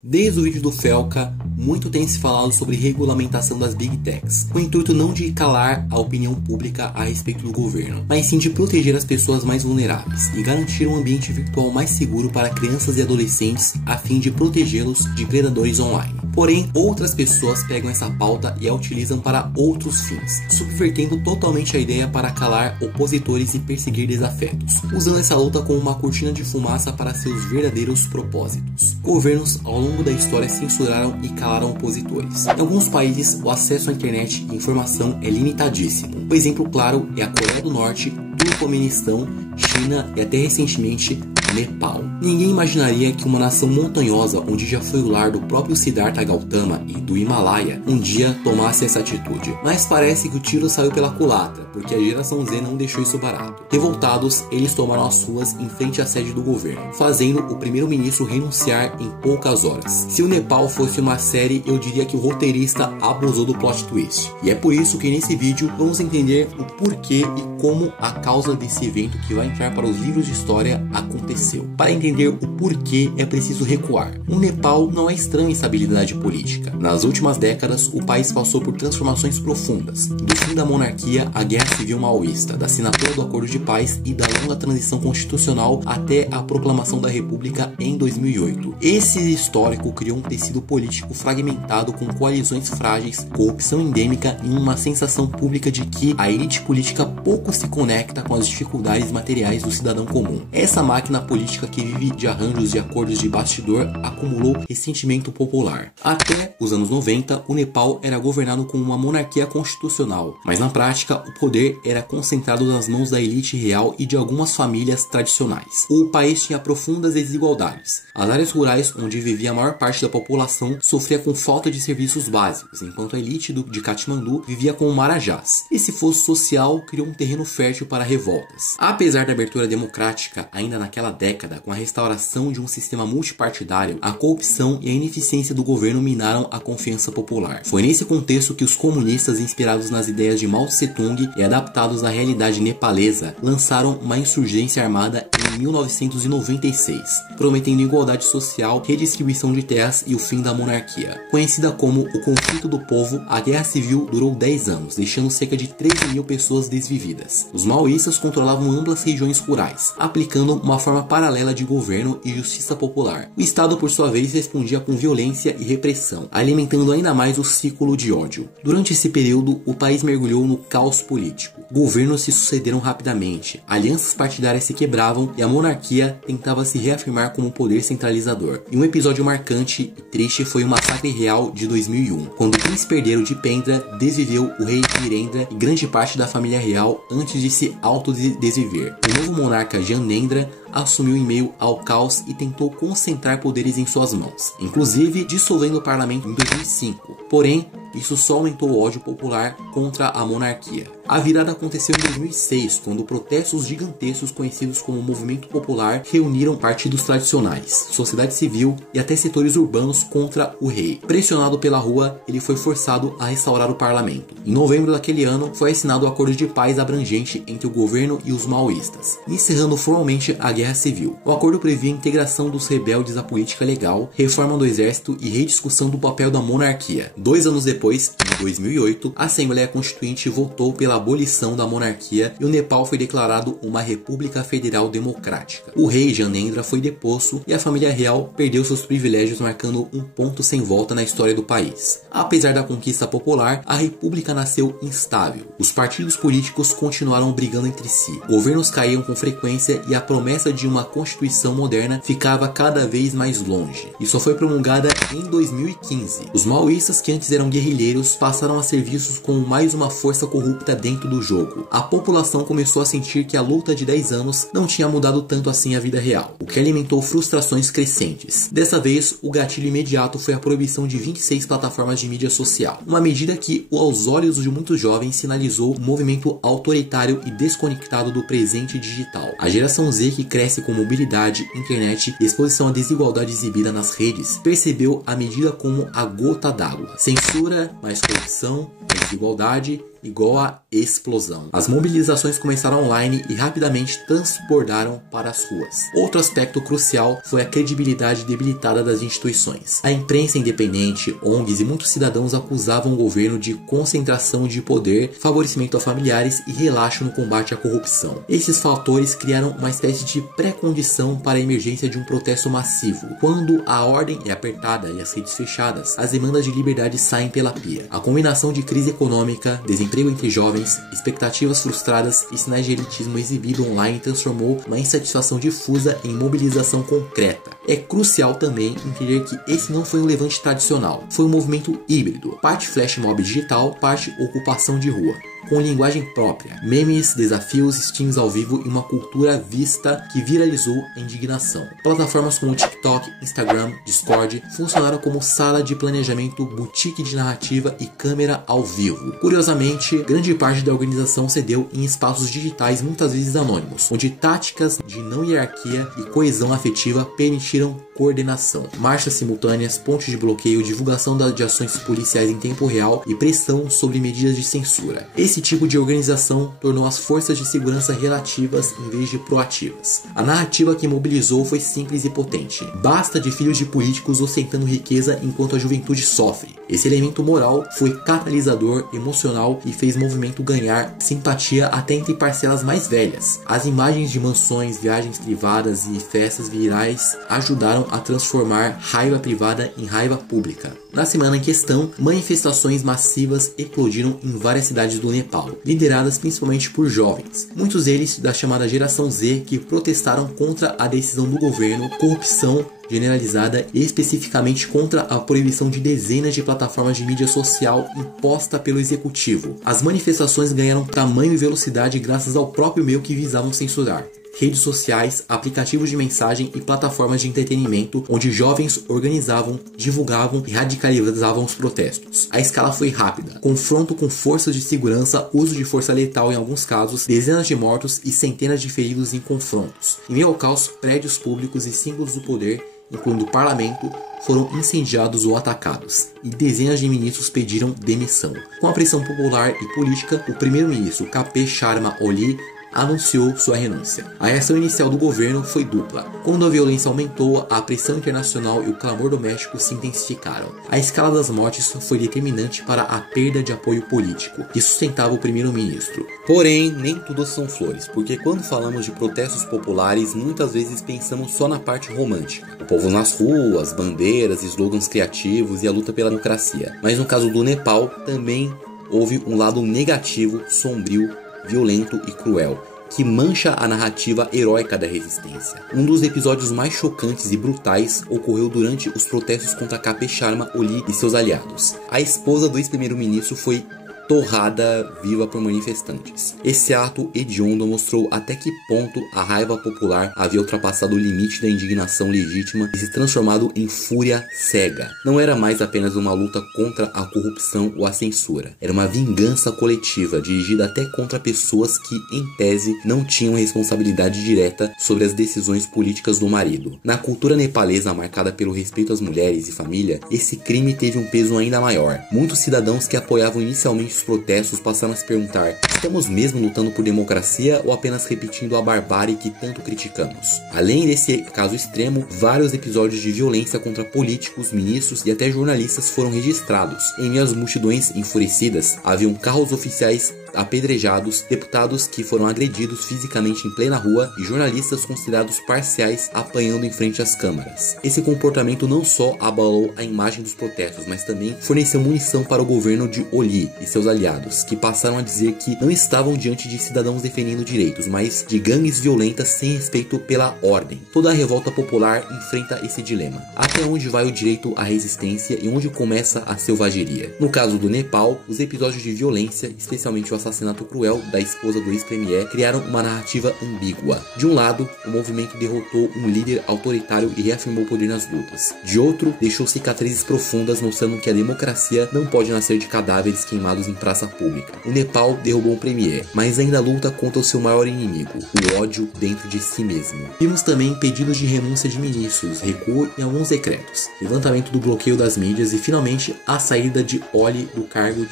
Desde o vídeo do Felca, muito tem se falado sobre regulamentação das Big Techs, com o intuito não de calar a opinião pública a respeito do governo, mas sim de proteger as pessoas mais vulneráveis e garantir um ambiente virtual mais seguro para crianças e adolescentes a fim de protegê-los de predadores online. Porém, outras pessoas pegam essa pauta e a utilizam para outros fins, subvertendo totalmente a ideia para calar opositores e perseguir desafetos, usando essa luta como uma cortina de fumaça para seus verdadeiros propósitos. Governos ao longo da história censuraram e calaram opositores. Em alguns países, o acesso à internet e informação é limitadíssimo. Um exemplo claro é a Coreia do Norte, Turcomenistão, China e até recentemente Nepal. Ninguém imaginaria que uma nação montanhosa, onde já foi o lar do próprio Siddhartha Gautama e do Himalaia, um dia tomasse essa atitude. Mas parece que o tiro saiu pela culatra, porque a geração Z não deixou isso barato. Revoltados, eles tomaram as ruas em frente à sede do governo, fazendo o primeiro-ministro renunciar em poucas horas. Se o Nepal fosse uma série, eu diria que o roteirista abusou do plot twist. E é por isso que nesse vídeo vamos entender o porquê e como a causa desse evento que vai entrar para os livros de história aconteceu. Para entender o porquê é preciso recuar. O Nepal não é estranho em estabilidade política. Nas últimas décadas, o país passou por transformações profundas, do fim da monarquia à guerra civil maoísta, da assinatura do Acordo de Paz e da longa transição constitucional até a proclamação da República em 2008. Esse histórico criou um tecido político fragmentado com coalizões frágeis, corrupção endêmica e uma sensação pública de que a elite política pouco se conecta com as dificuldades materiais do cidadão comum. Essa máquina política que vive de arranjos e acordos de bastidor acumulou ressentimento popular. Até os anos 90, o Nepal era governado como uma monarquia constitucional, mas na prática o poder era concentrado nas mãos da elite real e de algumas famílias tradicionais. O país tinha profundas desigualdades. As áreas rurais onde vivia a maior parte da população sofria com falta de serviços básicos, enquanto a elite de Katmandu vivia com marajás. Esse fosso social criou um terreno fértil para revoltas. Apesar da abertura democrática ainda naquela década, com a restauração de um sistema multipartidário, a corrupção e a ineficiência do governo minaram a confiança popular. Foi nesse contexto que os comunistas, inspirados nas ideias de Mao Tse-tung e adaptados à realidade nepalesa, lançaram uma insurgência armada em 1996, prometendo igualdade social, redistribuição de terras e o fim da monarquia. Conhecida como o Conflito do Povo, a guerra civil durou 10 anos, deixando cerca de 13 mil pessoas desvividas. Os maoístas controlavam amplas regiões rurais, aplicando uma forma paralela de governo e justiça popular. O Estado, por sua vez, respondia com violência e repressão, alimentando ainda mais o ciclo de ódio. Durante esse período, o país mergulhou no caos político. Governos se sucederam rapidamente, alianças partidárias se quebravam e a monarquia tentava se reafirmar como poder centralizador. E um episódio marcante e triste foi o massacre real de 2001, quando o príncipe herdeiro de Pendra desviveu o rei Virendra e grande parte da família real antes de se autodesviver. O novo monarca Gyanendra assumiu em meio ao caos e tentou concentrar poderes em suas mãos, inclusive dissolvendo o parlamento em 2005. Porém, isso só aumentou o ódio popular contra a monarquia. A virada aconteceu em 2006, quando protestos gigantescos conhecidos como Movimento Popular reuniram partidos tradicionais, sociedade civil e até setores urbanos contra o rei. Pressionado pela rua, ele foi forçado a restaurar o parlamento. Em novembro daquele ano, foi assinado o Acordo de Paz abrangente entre o governo e os maoístas, encerrando formalmente a Guerra Civil. O acordo previa a integração dos rebeldes à política legal, reforma do exército e rediscussão do papel da monarquia. 2 anos depois, em 2008, a Assembleia Constituinte votou pela abolição da monarquia e o Nepal foi declarado uma república federal democrática. O rei Gyanendra foi deposto e a família real perdeu seus privilégios, marcando um ponto sem volta na história do país. Apesar da conquista popular, a república nasceu instável. Os partidos políticos continuaram brigando entre si. Governos caíam com frequência e a promessa de uma constituição moderna ficava cada vez mais longe, e só foi promulgada em 2015. Os maoístas, que antes eram guerrilheiros, passaram a ser vistos como mais uma força corrupta dentro do jogo. A população começou a sentir que a luta de 10 anos não tinha mudado tanto assim a vida real, o que alimentou frustrações crescentes. Dessa vez, o gatilho imediato foi a proibição de 26 plataformas de mídia social, uma medida que, aos olhos de muitos jovens, sinalizou um movimento autoritário e desconectado do presente digital. A geração Z, que cresce com mobilidade, internet e exposição à desigualdade exibida nas redes, percebeu a medida como a gota d'água. Censura, mais corrupção, mais desigualdade igual a explosão. As mobilizações começaram online e rapidamente transbordaram para as ruas. Outro aspecto crucial foi a credibilidade debilitada das instituições. A imprensa independente, ONGs e muitos cidadãos acusavam o governo de concentração de poder, favorecimento a familiares e relaxo no combate à corrupção. Esses fatores criaram uma espécie de pré-condição para a emergência de um protesto massivo. Quando a ordem é apertada e as redes fechadas, as demandas de liberdade saem pela pia. A combinação de crise econômica, desemprego entre jovens, expectativas frustradas e sinais de elitismo exibido online transformou uma insatisfação difusa em mobilização concreta. É crucial também entender que esse não foi um levante tradicional, foi um movimento híbrido, parte flash mob digital, parte ocupação de rua, com linguagem própria, memes, desafios, streams ao vivo e uma cultura vista que viralizou a indignação. Plataformas como TikTok, Instagram, Discord funcionaram como sala de planejamento, boutique de narrativa e câmera ao vivo. Curiosamente, grande parte da organização se deu em espaços digitais muitas vezes anônimos, onde táticas de não hierarquia e coesão afetiva permitiram coordenação. Marchas simultâneas, pontos de bloqueio, divulgação de ações policiais em tempo real e pressão sobre medidas de censura. Esse tipo de organização tornou as forças de segurança relativas em vez de proativas. A narrativa que mobilizou foi simples e potente. Basta de filhos de políticos ostentando riqueza enquanto a juventude sofre. Esse elemento moral foi catalisador emocional e fez o movimento ganhar simpatia até entre parcelas mais velhas. As imagens de mansões, viagens privadas e festas virais ajudaram a transformar raiva privada em raiva pública. Na semana em questão, manifestações massivas eclodiram em várias cidades do Nepal, lideradas principalmente por jovens, muitos deles da chamada geração Z, que protestaram contra a decisão do governo, corrupção generalizada e especificamente contra a proibição de dezenas de plataformas de mídia social imposta pelo executivo. As manifestações ganharam tamanho e velocidade graças ao próprio meio que visavam censurar. Redes sociais, aplicativos de mensagem e plataformas de entretenimento onde jovens organizavam, divulgavam e radicalizavam os protestos. A escala foi rápida, confronto com forças de segurança, uso de força letal em alguns casos, dezenas de mortos e centenas de feridos em confrontos. Em meio ao caos, prédios públicos e símbolos do poder, incluindo o parlamento, foram incendiados ou atacados, e dezenas de ministros pediram demissão. Com a pressão popular e política, o primeiro-ministro KP Sharma Oli anunciou sua renúncia. A reação inicial do governo foi dupla. Quando a violência aumentou, a pressão internacional e o clamor doméstico se intensificaram. A escala das mortes foi determinante para a perda de apoio político, que sustentava o primeiro-ministro. Porém, nem tudo são flores, porque quando falamos de protestos populares, muitas vezes pensamos só na parte romântica. O povo nas ruas, bandeiras, slogans criativos e a luta pela democracia. Mas no caso do Nepal, também houve um lado negativo, sombrio, violento e cruel, que mancha a narrativa heróica da resistência. Um dos episódios mais chocantes e brutais ocorreu durante os protestos contra KP Sharma Oli e seus aliados. A esposa do ex-primeiro-ministro foi torrada viva por manifestantes. Esse ato hediondo mostrou até que ponto a raiva popular havia ultrapassado o limite da indignação legítima e se transformado em fúria cega. Não era mais apenas uma luta contra a corrupção ou a censura. Era uma vingança coletiva, dirigida até contra pessoas que, em tese, não tinham responsabilidade direta sobre as decisões políticas do marido. Na cultura nepalesa marcada pelo respeito às mulheres e família, esse crime teve um peso ainda maior. Muitos cidadãos que apoiavam inicialmente os protestos passaram a se perguntar: estamos mesmo lutando por democracia ou apenas repetindo a barbárie que tanto criticamos? Além desse caso extremo, vários episódios de violência contra políticos, ministros e até jornalistas foram registrados. Em meio às multidões enfurecidas, haviam carros oficiais apedrejados, deputados que foram agredidos fisicamente em plena rua e jornalistas considerados parciais apanhando em frente às câmaras. Esse comportamento não só abalou a imagem dos protestos, mas também forneceu munição para o governo de Oli e seus aliados, que passaram a dizer que não estavam diante de cidadãos defendendo direitos, mas de gangues violentas sem respeito pela ordem. Toda a revolta popular enfrenta esse dilema: até onde vai o direito à resistência e onde começa a selvageria? No caso do Nepal, os episódios de violência, especialmente o assassinato cruel da esposa do ex-premier, criaram uma narrativa ambígua. De um lado, o movimento derrotou um líder autoritário e reafirmou o poder nas lutas. De outro, deixou cicatrizes profundas, mostrando que a democracia não pode nascer de cadáveres queimados em praça pública. O Nepal derrubou o premier, mas ainda luta contra o seu maior inimigo, o ódio dentro de si mesmo. Vimos também pedidos de renúncia de ministros, recuo em alguns decretos, levantamento do bloqueio das mídias e finalmente a saída de Oli do cargo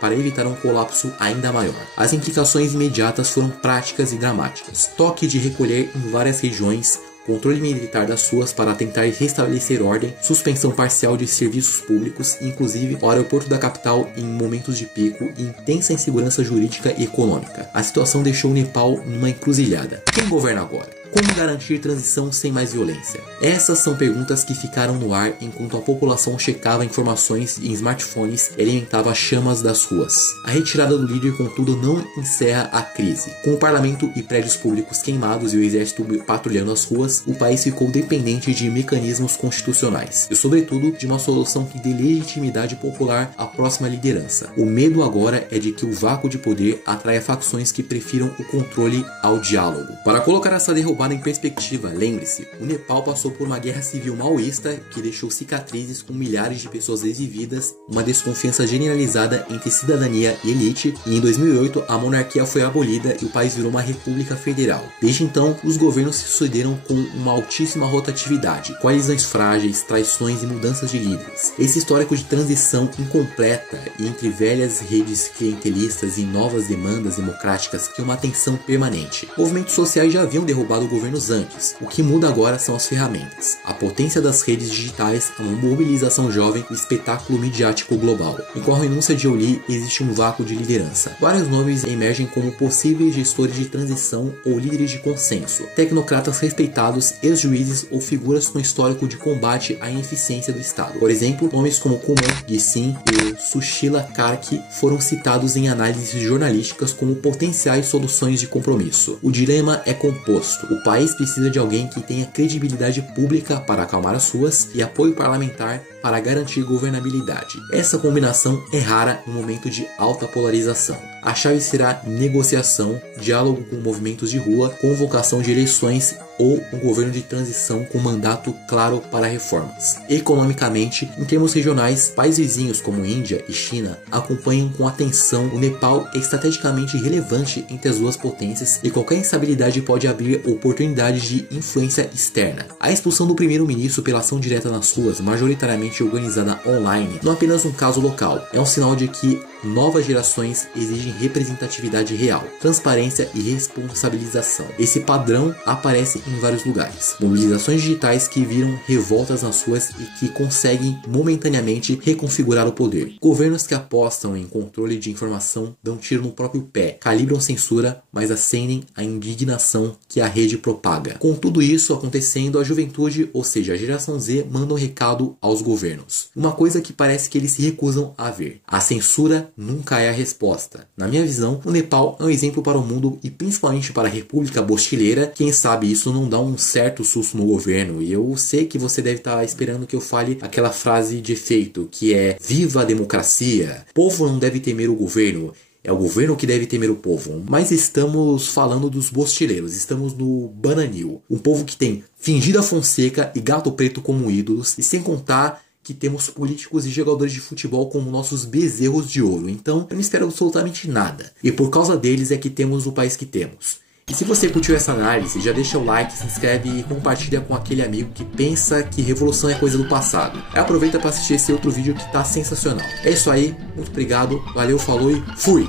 para evitar um colapso ainda maior. As implicações imediatas foram práticas e dramáticas. Toque de recolher em várias regiões, controle militar das ruas para tentar restabelecer ordem, suspensão parcial de serviços públicos, inclusive o aeroporto da capital em momentos de pico e intensa insegurança jurídica e econômica. A situação deixou o Nepal numa encruzilhada. Quem governa agora? Como garantir transição sem mais violência? Essas são perguntas que ficaram no ar enquanto a população checava informações em smartphones e alimentava chamas das ruas. A retirada do líder, contudo, não encerra a crise. Com o parlamento e prédios públicos queimados e o exército patrulhando as ruas, o país ficou dependente de mecanismos constitucionais e, sobretudo, de uma solução que dê legitimidade popular à próxima liderança. O medo agora é de que o vácuo de poder atraia facções que prefiram o controle ao diálogo. Para colocar essa derrubada em perspectiva, lembre-se, o Nepal passou por uma guerra civil maoísta que deixou cicatrizes com milhares de pessoas exividas, uma desconfiança generalizada entre cidadania e elite, e em 2008 a monarquia foi abolida e o país virou uma república federal. Desde então, os governos se sucederam com uma altíssima rotatividade, coalizões frágeis, traições e mudanças de líderes. Esse histórico de transição incompleta e entre velhas redes clientelistas e novas demandas democráticas cria uma tensão permanente. Movimentos sociais já haviam derrubado governos antes. O que muda agora são as ferramentas, a potência das redes digitais, a mobilização jovem e o espetáculo midiático global. E com a renúncia de Oli, existe um vácuo de liderança. Vários nomes emergem como possíveis gestores de transição ou líderes de consenso, tecnocratas respeitados, ex-juízes ou figuras com histórico de combate à ineficiência do Estado. Por exemplo, nomes como Kumar Gising e Sushila Karki foram citados em análises jornalísticas como potenciais soluções de compromisso. O dilema é composto. O país precisa de alguém que tenha credibilidade pública para acalmar as ruas e apoio parlamentar para garantir governabilidade. Essa combinação é rara no momento de alta polarização. A chave será negociação, diálogo com movimentos de rua, convocação de eleições ou um governo de transição com mandato claro para reformas. Economicamente, em termos regionais, países vizinhos como Índia e China acompanham com atenção. O Nepal é estrategicamente relevante entre as duas potências e qualquer instabilidade pode abrir oportunidades de influência externa. A expulsão do primeiro-ministro pela ação direta nas ruas, majoritariamente organizada online, não é apenas um caso local, é um sinal de que novas gerações exigem representatividade real, transparência e responsabilização. Esse padrão aparece em vários lugares. Mobilizações digitais que viram revoltas nas ruas e que conseguem momentaneamente reconfigurar o poder. Governos que apostam em controle de informação dão tiro no próprio pé, calibram censura, mas acendem a indignação que a rede propaga. Com tudo isso acontecendo, a juventude, ou seja, a geração Z, manda um recado aos governos. Uma coisa que parece que eles se recusam a ver. A censura nunca é a resposta. Na minha visão, o Nepal é um exemplo para o mundo e principalmente para a República Bostileira. Quem sabe isso não dá um certo susto no governo, e eu sei que você deve estar esperando que eu fale aquela frase de efeito, que é: viva a democracia, o povo não deve temer o governo, é o governo que deve temer o povo. Mas estamos falando dos bostileiros, estamos no Bananil, um povo que tem Fingida Fonseca e Gato Preto como ídolos, e sem contar que temos políticos e jogadores de futebol como nossos bezerros de ouro. Então eu não espero absolutamente nada, e por causa deles é que temos o país que temos. E se você curtiu essa análise, já deixa o like, se inscreve e compartilha com aquele amigo que pensa que revolução é coisa do passado. Aproveita para assistir esse outro vídeo que tá sensacional. É isso aí, muito obrigado, valeu, falou e fui!